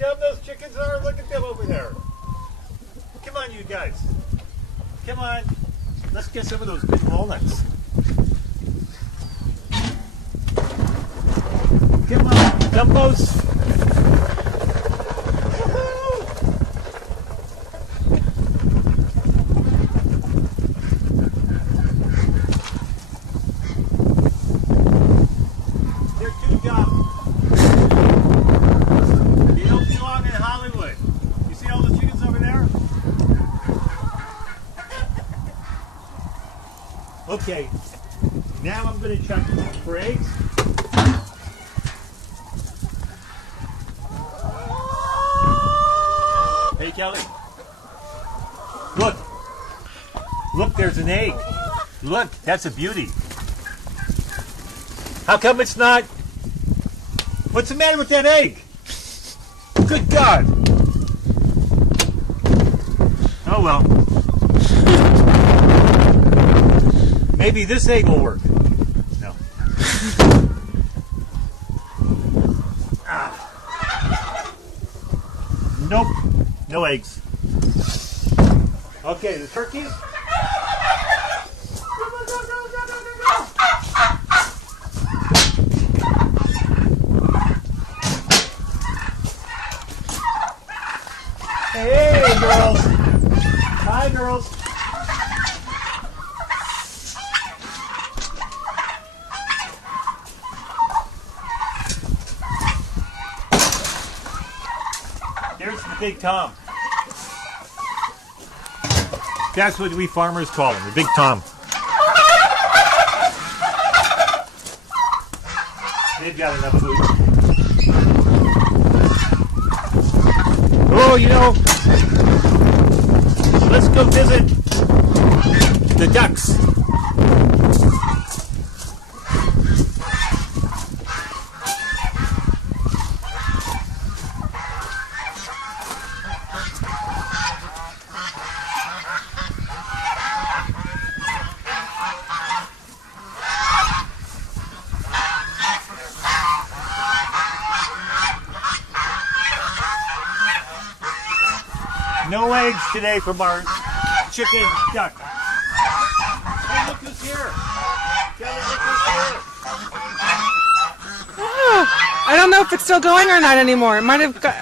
dumb those chickens are? Look at them over there. Come on, you guys. Come on. Let's get some of those big walnuts. Come on, dumbos. They're too dumb. You don't belong in Hollywood. You see all the chickens over there? Okay, now I'm going to check for eggs. Hey, Kelly. Look. Look, there's an egg. Look, that's a beauty. How come it's not? What's the matter with that egg? Good God. Oh, well. Maybe this egg will work. No. Nope. No eggs. Okay, the turkeys. Hey, girls. Hi, girls. There's the Big Tom. That's what we farmers call him, the Big Tom. They've got enough food. Oh, you know, let's go visit the ducks. No eggs today from our chicken duck. Hey, look who's here. Kelly, look who's here. I don't know if it's still going or not anymore. It might have got...